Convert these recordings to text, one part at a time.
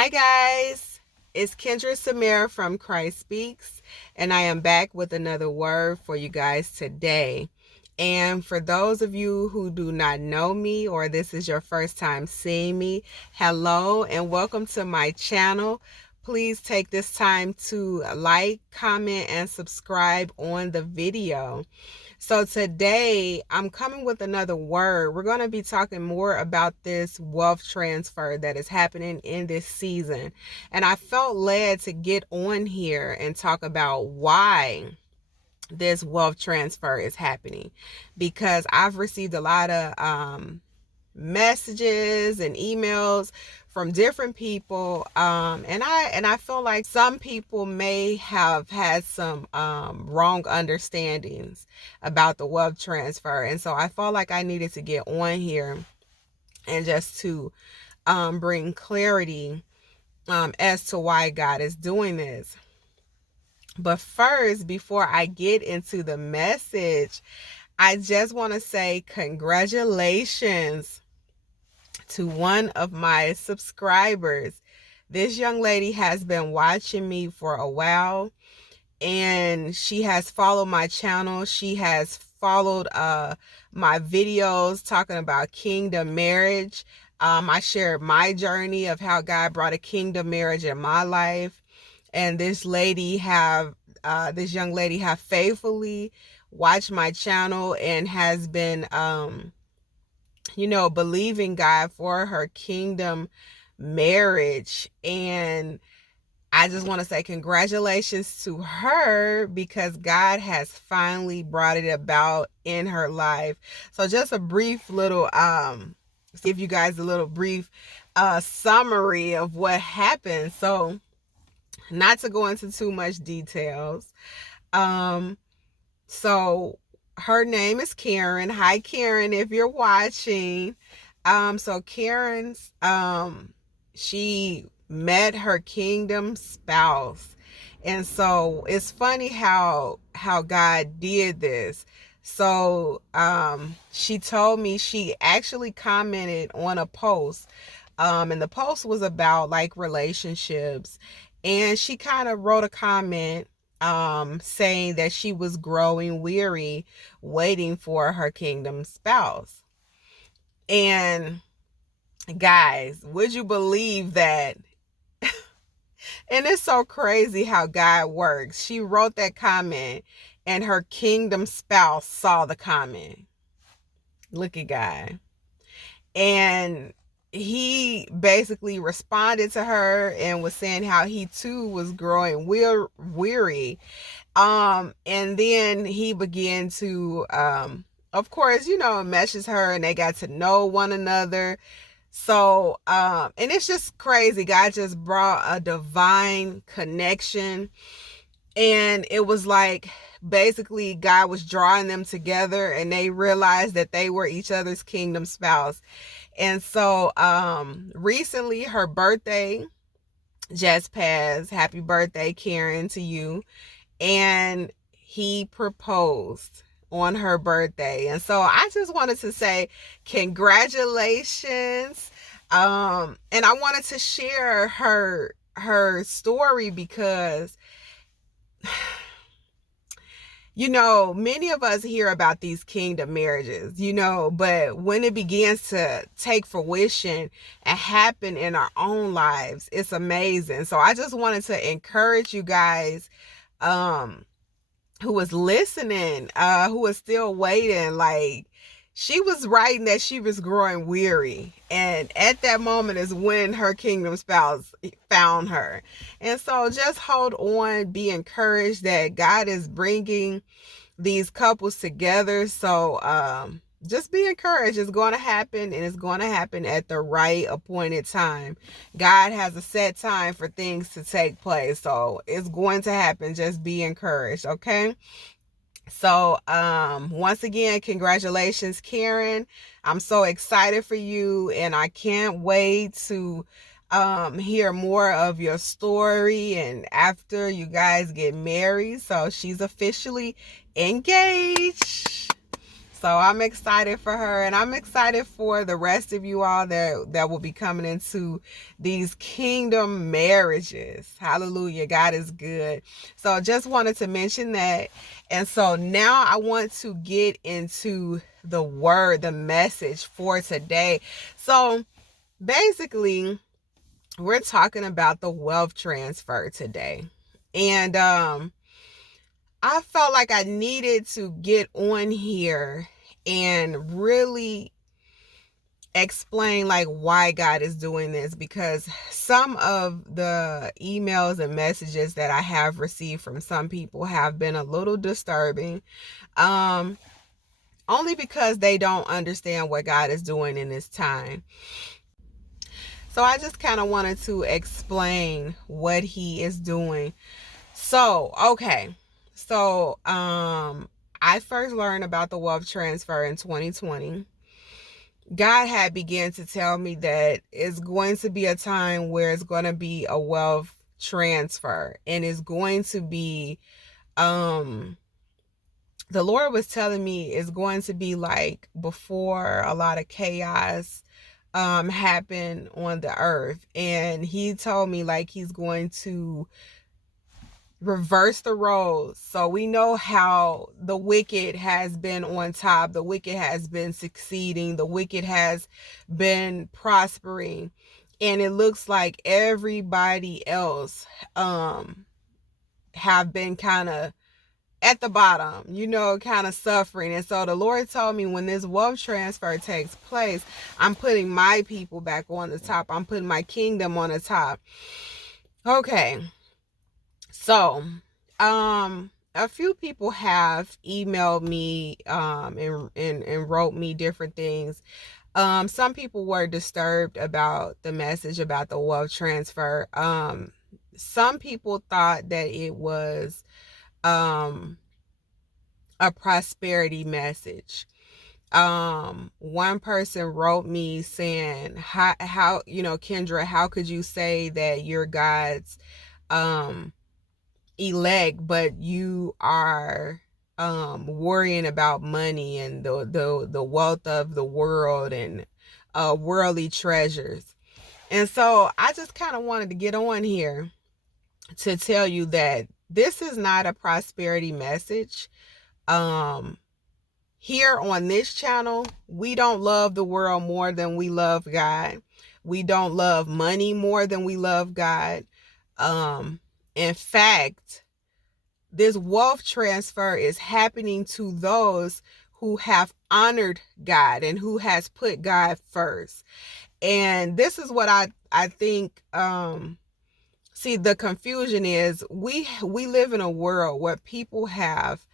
Hi guys, it's Kendra Samara from Christ Speaks, and I am back with another word for you guys today. And for those of you who do not know me or this is your first time seeing me, hello and welcome to my channel. Please take this time to like, comment, and subscribe on the video. So today I'm coming with another word. We're going to be talking more about this wealth transfer that is happening in this season. And I felt led to get on here and talk about why this wealth transfer is happening, because I've received a lot of messages and emails from different people, and I feel like some people may have had some wrong understandings about the wealth transfer, and so I felt like I needed to get on here and just to bring clarity as to why God is doing this. But first, before I get into the message, I just want to say congratulations to one of my subscribers. This young lady has been watching me for a while, and she has followed my channel. She has followed my videos talking about kingdom marriage. I shared my journey of how God brought a kingdom marriage in my life, and this young lady have faithfully watched my channel and has been believing God for her kingdom marriage. And I just want to say congratulations to her, because God has finally brought it about in her life. So just a brief little give you guys a little brief summary of what happened. So not to go into too much details. So her name is Karen. Hi Karen, if you're watching. So Karen's she met her kingdom spouse. And so it's funny how God did this. So she told me she actually commented on a post. And the post was about like relationships. And she kind of wrote a comment saying that she was growing weary waiting for her kingdom spouse. And guys, would you believe that? And it's so crazy how God works. She wrote that comment and her kingdom spouse saw the comment. Look at God. And he basically responded to her and was saying how he too was growing weary. And then he began to of course, message her, and they got to know one another. So and it's just crazy. God just brought a divine connection, and it was like basically God was drawing them together, and they realized that they were each other's kingdom spouse. And so recently her birthday just passed. Happy birthday, Karen, to you. And he proposed on her birthday. And so I just wanted to say congratulations. And I wanted to share her story because many of us hear about these kingdom marriages, but when it begins to take fruition and happen in our own lives, it's amazing. So I just wanted to encourage you guys who was listening, who was still waiting. Like, she was writing that she was growing weary, and at that moment is when her kingdom spouse found her. And so just hold on, be encouraged that God is bringing these couples together. So just be encouraged. It's going to happen, and it's going to happen at the right appointed time. God has a set time for things to take place, so it's going to happen. Just be encouraged, okay? So once again, congratulations, Karen. I'm so excited for you, and I can't wait to hear more of your story and after you guys get married. So she's officially engaged. So I'm excited for her, and I'm excited for the rest of you all that will be coming into these kingdom marriages. Hallelujah. God is good. So just wanted to mention that. And so now I want to get into the word, the message for today. So basically, we're talking about the wealth transfer today. And I felt like I needed to get on here and really explain like why God is doing this, because some of the emails and messages that I have received from some people have been a little disturbing, only because they don't understand what God is doing in this time. So I just kind of wanted to explain what he is doing. So, okay. So, I first learned about the wealth transfer in 2020. God had began to tell me that it's going to be a time where it's going to be a wealth transfer, and it's going to be, the Lord was telling me it's going to be like before a lot of chaos happen on the earth. And he told me like he's going to reverse the roles. So we know how the wicked has been on top, the wicked has been succeeding, the wicked has been prospering, and it looks like everybody else have been kind of at the bottom, kind of suffering. And so the Lord told me when this wealth transfer takes place, I'm putting my people back on the top. I'm putting my kingdom on the top. Okay. So, a few people have emailed me, and wrote me different things. Some people were disturbed about the message about the wealth transfer. Some people thought that it was, a prosperity message. One person wrote me saying, how, Kendra, how could you say that you're God's, elect, but you are worrying about money and the wealth of the world and worldly treasures. And so I just kind of wanted to get on here to tell you that this is not a prosperity message. Here on this channel, we don't love the world more than we love God. We don't love money more than we love God. In fact, this wealth transfer is happening to those who have honored God and who has put God first. And this is what I think, see, the confusion is we live in a world where people have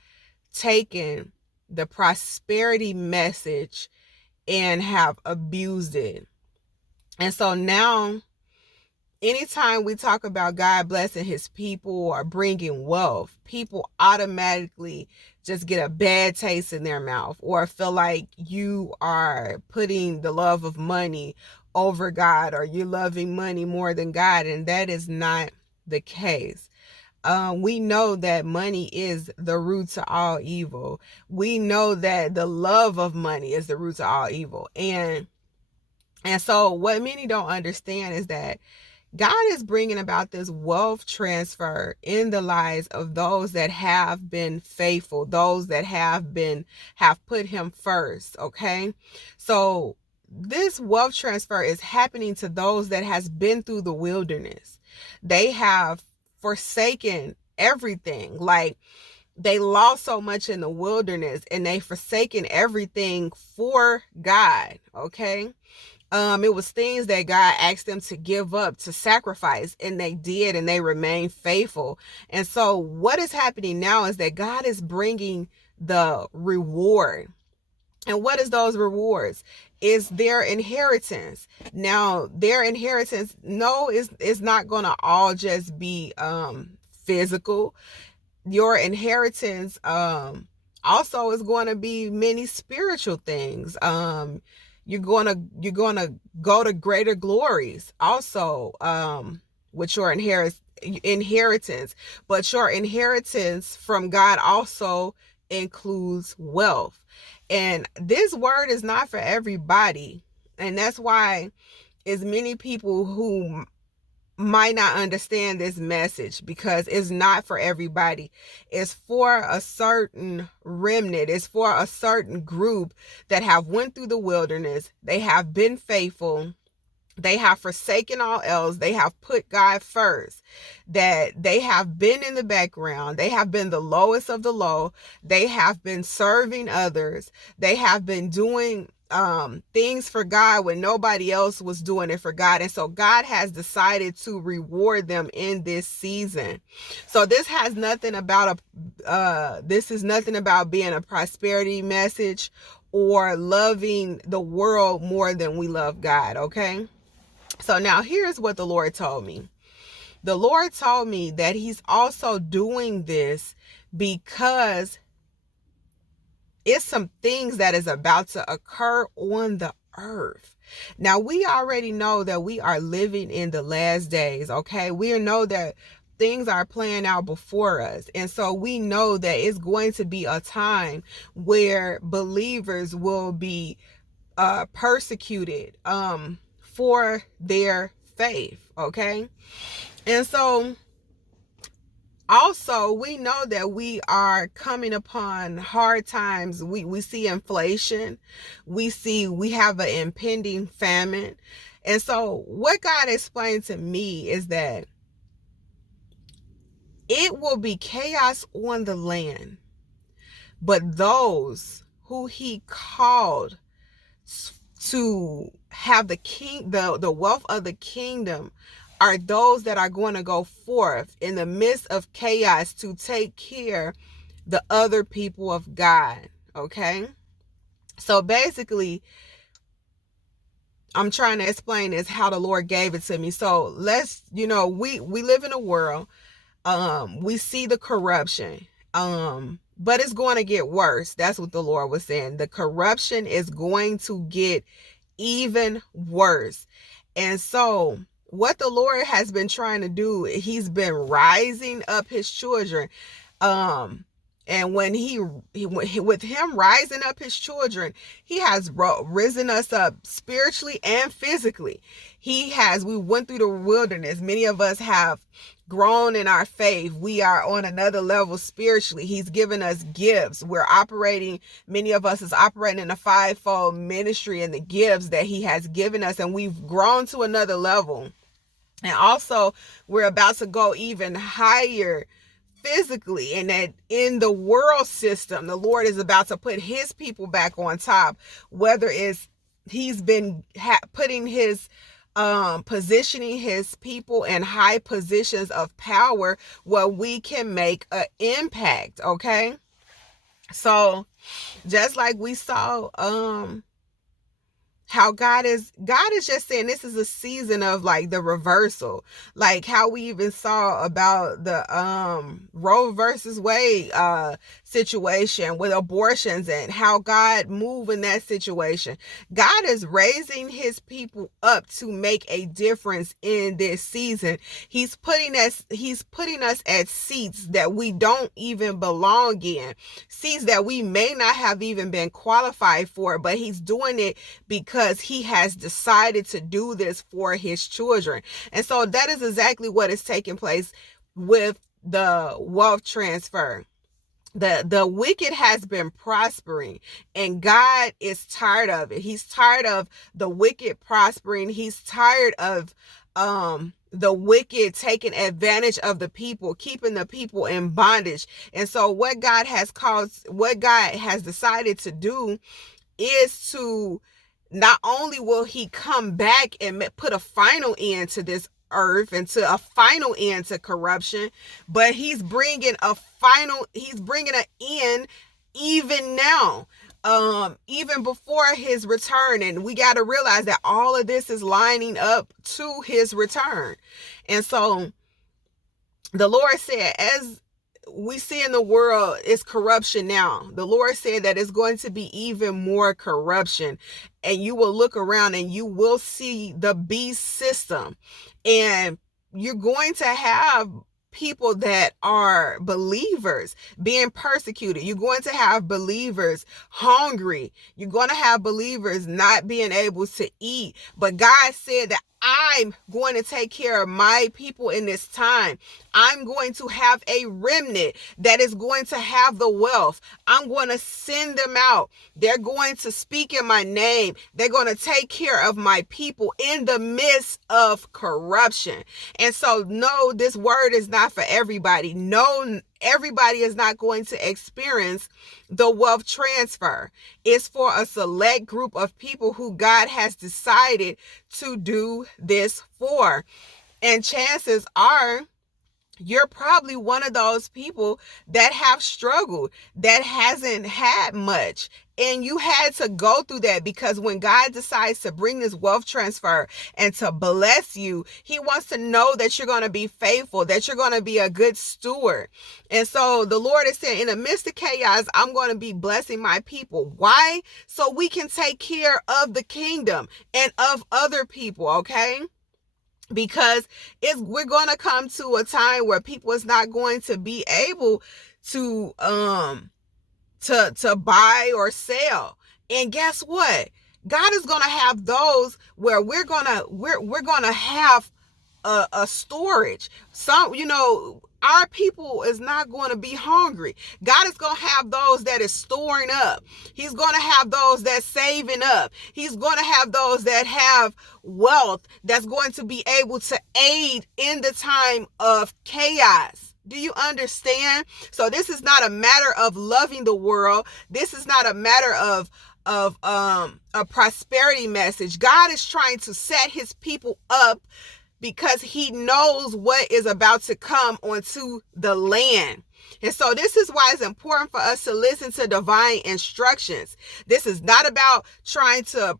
taken the prosperity message and have abused it. And so now, anytime we talk about God blessing his people or bringing wealth, people automatically just get a bad taste in their mouth or feel like you are putting the love of money over God, or you're loving money more than God. And that is not the case. We know that money is the root to all evil. We know that the love of money is the root to all evil. And so what many don't understand is that God is bringing about this wealth transfer in the lives of those that have been faithful, those that have put him first. Okay. So this wealth transfer is happening to those that has been through the wilderness. They have forsaken everything. Like, they lost so much in the wilderness and they forsaken everything for God. Okay. It was things that God asked them to give up, to sacrifice, and they did, and they remained faithful. And so what is happening now is that God is bringing the reward. And what is those rewards? Is their inheritance. Now, their inheritance, no, is not going to all just be physical. Your inheritance also is going to be many spiritual things. You're gonna go to greater glories also with your inheritance. But your inheritance from God also includes wealth. And this word is not for everybody. And that's why as many people who might not understand this message, because it's not for everybody. It's for a certain remnant. It's for a certain group that have went through the wilderness. They have been faithful. They have forsaken all else. They have put God first. That they have been in the background. They have been the lowest of the low. They have been serving others. They have been doing things for God when nobody else was doing it for God. And so God has decided to reward them in this season. So this has nothing about this is nothing about being a prosperity message or loving the world more than we love God, okay? So now here's what the Lord told me. The Lord told me that he's also doing this because it's some things that is about to occur on the earth. Now, we already know that we are living in the last days, okay? We know that things are playing out before us. And so we know that it's going to be a time where believers will be persecuted for their faith, okay? And so also we know that we are coming upon hard times. We see inflation. We have an impending famine. And so what God explained to me is that it will be chaos on the land, but those who he called to have the wealth of the kingdom are those that are going to go forth in the midst of chaos to take care the other people of God, okay? So basically, I'm trying to explain this how the Lord gave it to me. So let's, we live in a world, we see the corruption, but it's going to get worse. That's what the Lord was saying. The corruption is going to get even worse. And so what the Lord has been trying to do, he's been rising up his children. And when with him rising up his children, he has risen us up spiritually and physically. We went through the wilderness. Many of us have grown in our faith. We are on another level spiritually. He's given us gifts. Many of us is operating in a fivefold ministry and the gifts that he has given us, and we've grown to another level. And also we're about to go even higher physically, and that in the world system, the Lord is about to put his people back on top, whether it's he's been putting his positioning his people in high positions of power where we can make an impact, okay? So just like we saw how God is just saying this is a season of like the reversal, like how we even saw about the Roe versus Wade situation with abortions and how God moved in that situation. God is raising his people up to make a difference in this season. He's putting us at seats that we don't even belong in, seats that we may not have even been qualified for, but he's doing it because he has decided to do this for his children. And so that is exactly what is taking place with the wealth transfer. The wicked has been prospering, and God is tired of it. He's tired of the wicked prospering. He's tired of the wicked taking advantage of the people, keeping the people in bondage. And so what God has decided to do is to not only will he come back and put a final end to this earth and to a final end to corruption, but he's bringing an end even now, even before his return. And we got to realize that all of this is lining up to his return. And so the Lord said, as we see in the world is corruption now, the Lord said that it's going to be even more corruption, and you will look around and you will see the beast system, and you're going to have people that are believers being persecuted. You're going to have believers hungry. You're going to have believers not being able to eat. But God said that I'm going to take care of my people in this time. I'm going to have a remnant that is going to have the wealth. I'm going to send them out. They're going to speak in my name. They're going to take care of my people in the midst of corruption. And so, no, this word is not for everybody. No, everybody is not going to experience the wealth transfer. It's for a select group of people who God has decided to do this for. And chances are, you're probably one of those people that have struggled, that hasn't had much. And you had to go through that, because when God decides to bring this wealth transfer and to bless you, he wants to know that you're going to be faithful, that you're going to be a good steward. And so the Lord is saying, in the midst of chaos, I'm going to be blessing my people. Why? So we can take care of the kingdom and of other people, okay? Because we're going to come to a time where people is not going to be able to buy or sell. And guess what? God is going to have those where we're going to have a storage. Our people is not going to be hungry. God is going to have those that is storing up. He's going to have those that saving up. He's going to have those that have wealth that's going to be able to aid in the time of chaos. Do you understand? So this is not a matter of loving the world. This is not a matter of a prosperity message. God is trying to set his people up because he knows what is about to come onto the land. And so this is why it's important for us to listen to divine instructions. This is not about trying to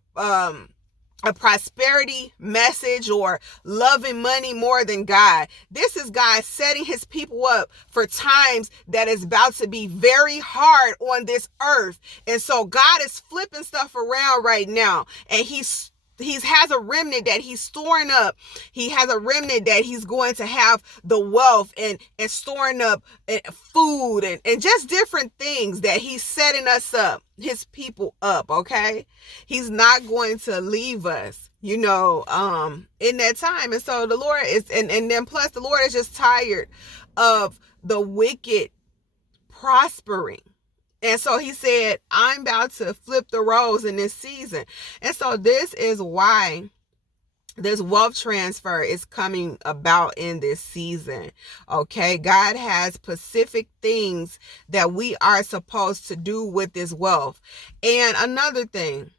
a prosperity message or loving money more than God. This is God setting his people up for times that is about to be very hard on this earth. And so God is flipping stuff around right now, and he has a remnant that he's storing up. He has a remnant that he's going to have the wealth and storing up food and just different things that he's setting us up, his people up, okay? He's not going to leave us, in that time. And so the Lord is, and then plus the Lord is just tired of the wicked prospering. And so he said, I'm about to flip the roles in this season. And so this is why this wealth transfer is coming about in this season. Okay. God has specific things that we are supposed to do with this wealth. And another thing,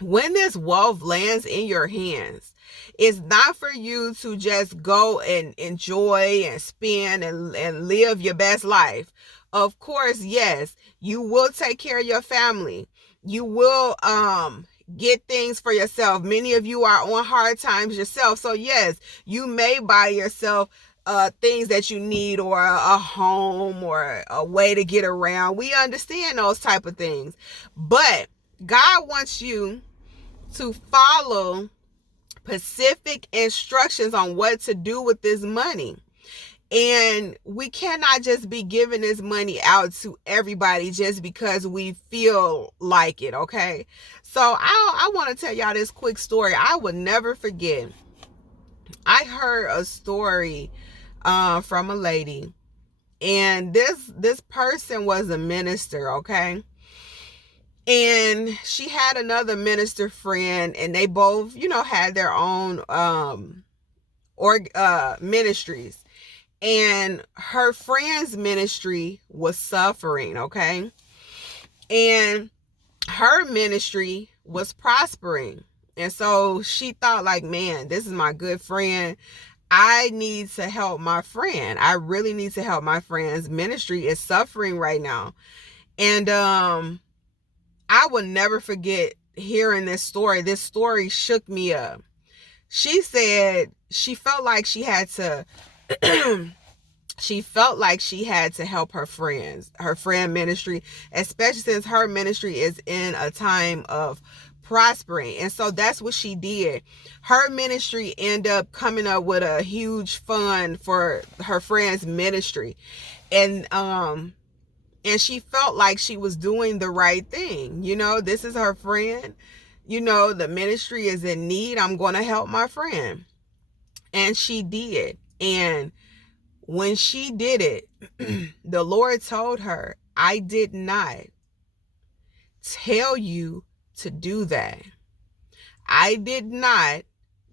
when this wealth lands in your hands, it's not for you to just go and enjoy and spend and live your best life. Of course, yes, you will take care of your family. You will get things for yourself. Many of you are on hard times yourself. So yes, you may buy yourself things that you need, or a home, or a way to get around. We understand those type of things. But God wants you to follow specific instructions on what to do with this money. And we cannot just be giving this money out to everybody just because we feel like it, okay? So I want to tell y'all this quick story. I would never forget. I heard a story from a lady, and this person was a minister, okay? And she had another minister friend, and they both, had their own ministries. And her friend's ministry was suffering, okay? And her ministry was prospering. And so she thought, like, man, this is my good friend. I need to help my friend. I really need to help my friend's ministry is suffering right now. And I will never forget hearing this story. This story shook me up. She said she felt like she had to help her friend ministry, especially since her ministry is in a time of prospering. And so that's what she did. Her ministry ended up coming up with a huge fund for her friend's ministry. And she felt like she was doing the right thing. This is her friend. The ministry is in need. I'm going to help my friend. And she did. And when she did it, the Lord told her, I did not tell you to do that. I did not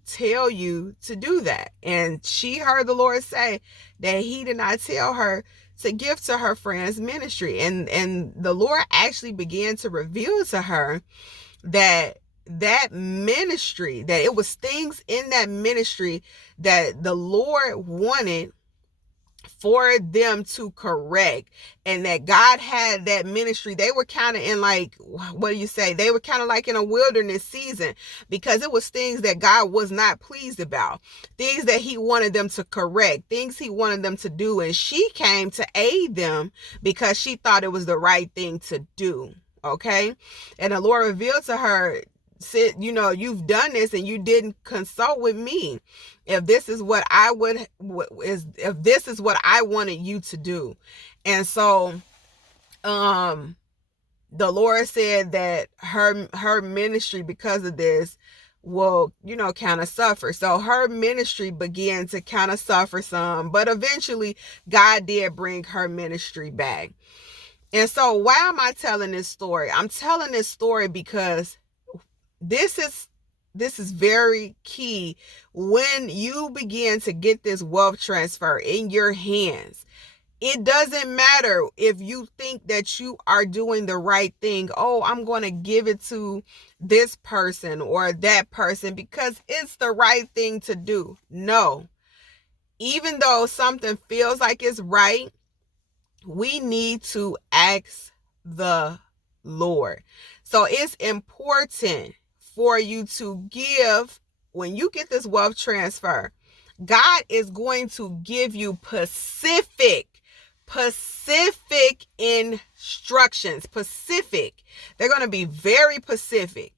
tell you to do that. And she heard the Lord say that he did not tell her to give to her friend's ministry. And the Lord actually began to reveal to her that ministry, that it was things in that ministry that the Lord wanted for them to correct, and that God had that ministry. They were kind of in they were kind of like in a wilderness season, because it was things that God was not pleased about, things that he wanted them to correct, things he wanted them to do. And she came to aid them because she thought it was the right thing to do. Okay. And the Lord revealed to her, said, you've done this and you didn't consult with me. If this is what I wanted you to do. And so, the Lord said that her ministry, because of this, will, kind of suffer. So her ministry began to kind of suffer some, but eventually God did bring her ministry back. And so why am I telling this story? I'm telling this story because this is very key. When you begin to get this wealth transfer in your hands, it doesn't matter if you think that you are doing the right thing. Oh, I'm going to give it to this person or that person because it's the right thing to do. No. Even though something feels like it's right, we need to ask the Lord. So it's important for you to give. When you get this wealth transfer, God is going to give you specific instructions. They're going to be very specific.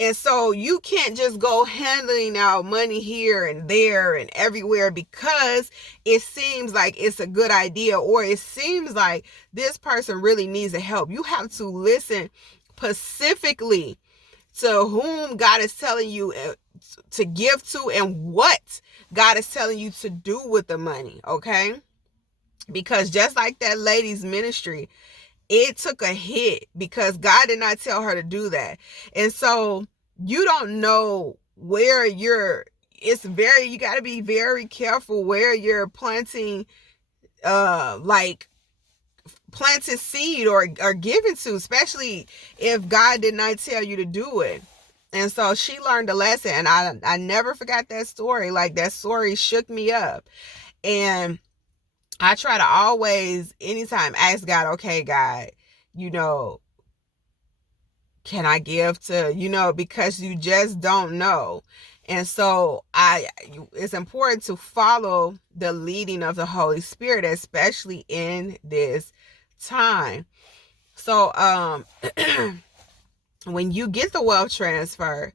And so you can't just go handing out money here and there and everywhere because it seems like it's a good idea, or it seems like this person really needs the help. You have to listen specifically to whom God is telling you to give to and what God is telling you to do with the money, okay? Because just like that lady's ministry, it took a hit because God did not tell her to do that. And so you don't know where you got to be very careful where you're planting seed or giving to, especially if God did not tell you to do it. And so she learned a lesson, and I never forgot that story. Like, that story shook me up. And I try to always, anytime, ask God, okay, God, can I give to, because you just don't know. And so it's important to follow the leading of the Holy Spirit, especially in this time. So, when you get the wealth transfer,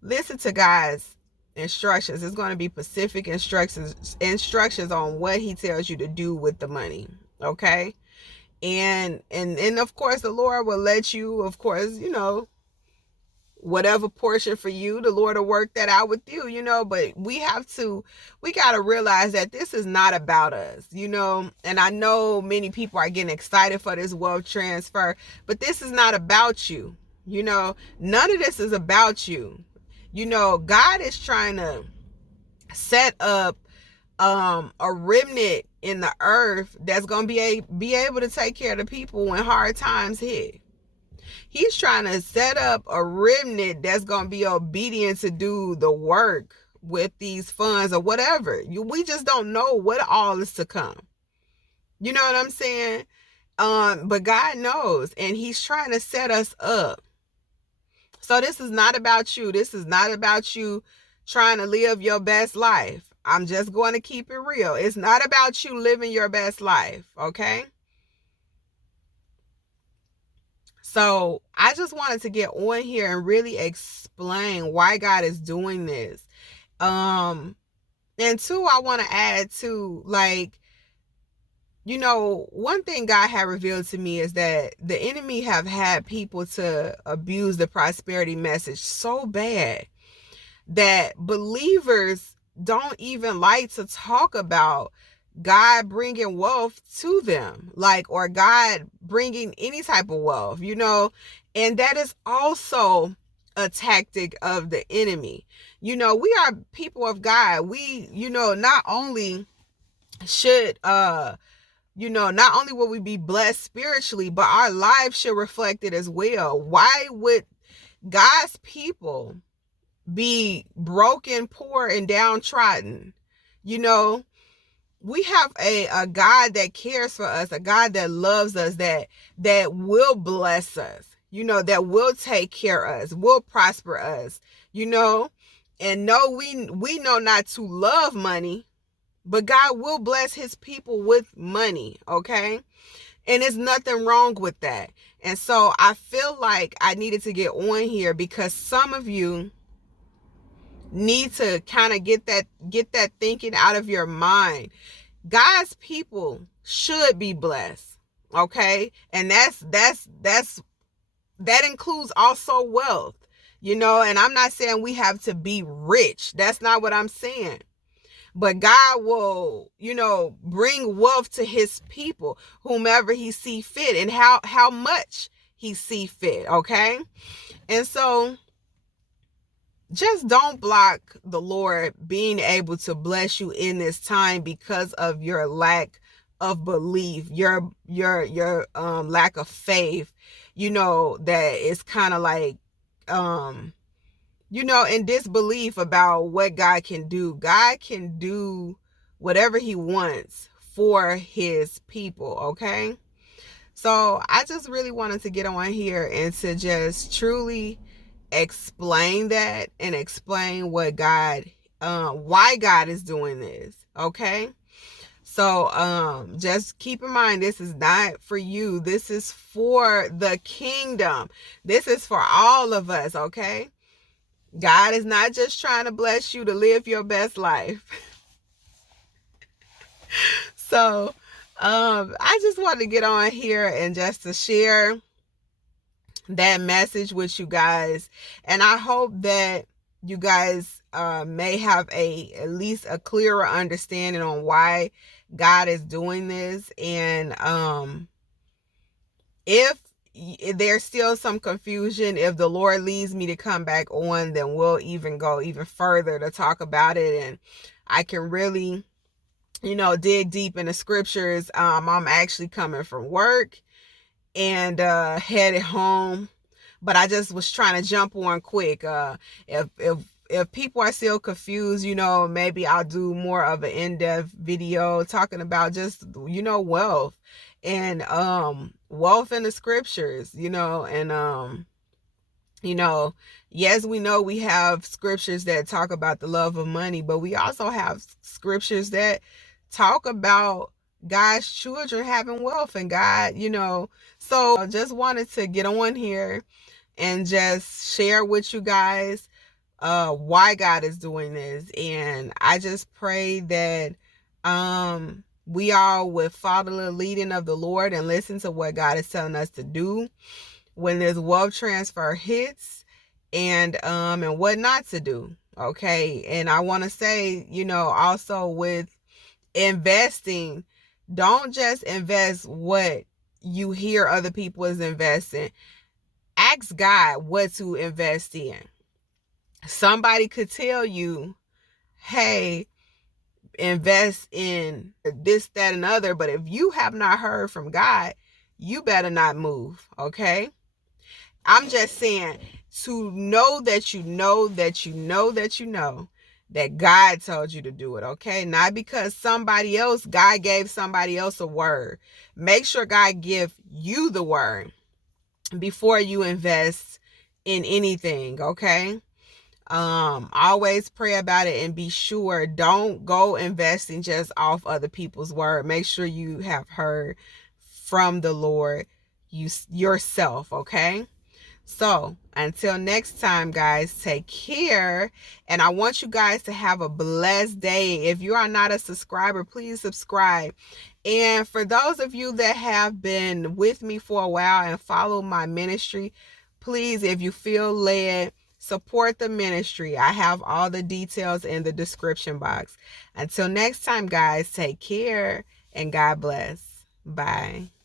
listen to God's instructions. It's going to be specific instructions on what he tells you to do with the money. Okay. And of course the Lord will let you, of course, whatever portion for you, the Lord will work that out with you, but we got to realize that this is not about us, and I know many people are getting excited for this wealth transfer, but this is not about you. None of this is about you. God is trying to set up a remnant in the earth that's going to be able to take care of the people when hard times hit. He's trying to set up a remnant that's going to be obedient to do the work with these funds or whatever. We just don't know what all is to come. You know what I'm saying? But God knows, and he's trying to set us up. So this is not about you. This is not about you trying to live your best life. I'm just going to keep it real. It's not about you living your best life, okay? So I just wanted to get on here and really explain why God is doing this. And two, I want to add to, like, one thing God had revealed to me is that the enemy have had people to abuse the prosperity message so bad that believers don't even like to talk about God bringing wealth to them, like, or God bringing any type of wealth, and that is also a tactic of the enemy. We are people of God. We, not only should, not only will we be blessed spiritually, but our lives should reflect it as well. Why would God's people be broken, poor, and downtrodden? We have a God that cares for us, a God that loves us, that will bless us, that will take care of us, will prosper us, and no, we know not to love money, but God will bless his people with money, okay? And there's nothing wrong with that. And so I feel like I needed to get on here because some of you need to kind of get that thinking out of your mind. God's people should be blessed, okay? And that includes also wealth, and I'm not saying we have to be rich. That's not what I'm saying. But God will, bring wealth to his people, whomever he see fit, and how much he see fit, okay? And so just don't block the Lord being able to bless you in this time because of your lack of belief, your lack of faith, that is kind of like, in disbelief about what God can do. God can do whatever he wants for his people, okay? So I just really wanted to get on here and to just truly explain that and explain what why God is doing this, okay? So just keep in mind, this is not for you. This is for the kingdom. This is for all of us, okay? God is not just trying to bless you to live your best life. So I just wanted to get on here and just to share that message with you guys, and I hope that you guys may have at least a clearer understanding on why God is doing this. And if there's still some confusion, if the Lord leads me to come back on, then we'll even go even further to talk about it, and I can really dig deep in the scriptures. I'm actually coming from work and headed home, but I just was trying to jump on quick. If people are still confused, maybe I'll do more of an in-depth video talking about just wealth and wealth in the scriptures, and yes, we know we have scriptures that talk about the love of money, but we also have scriptures that talk about God's children having wealth, and God, so I just wanted to get on here and just share with you guys why God is doing this. And I just pray that we all would follow the leading of the Lord and listen to what God is telling us to do when this wealth transfer hits, and what not to do, okay? And I want to say, also with investing, don't just invest what you hear other people is investing. Ask God what to invest in. Somebody could tell you, hey, invest in this, that, and other, but if you have not heard from God, you better not move, okay? I'm just saying, to know that you know that you know that you know that God told you to do it, okay? Not because God gave somebody else a word. Make sure God give you the word before you invest in anything, okay? Always pray about it, and be sure, don't go investing just off other people's word. Make sure you have heard from the Lord yourself, okay? So until next time, guys, take care. And I want you guys to have a blessed day. If you are not a subscriber, please subscribe. And for those of you that have been with me for a while and follow my ministry, please, if you feel led, support the ministry. I have all the details in the description box. Until next time, guys, take care and God bless. Bye.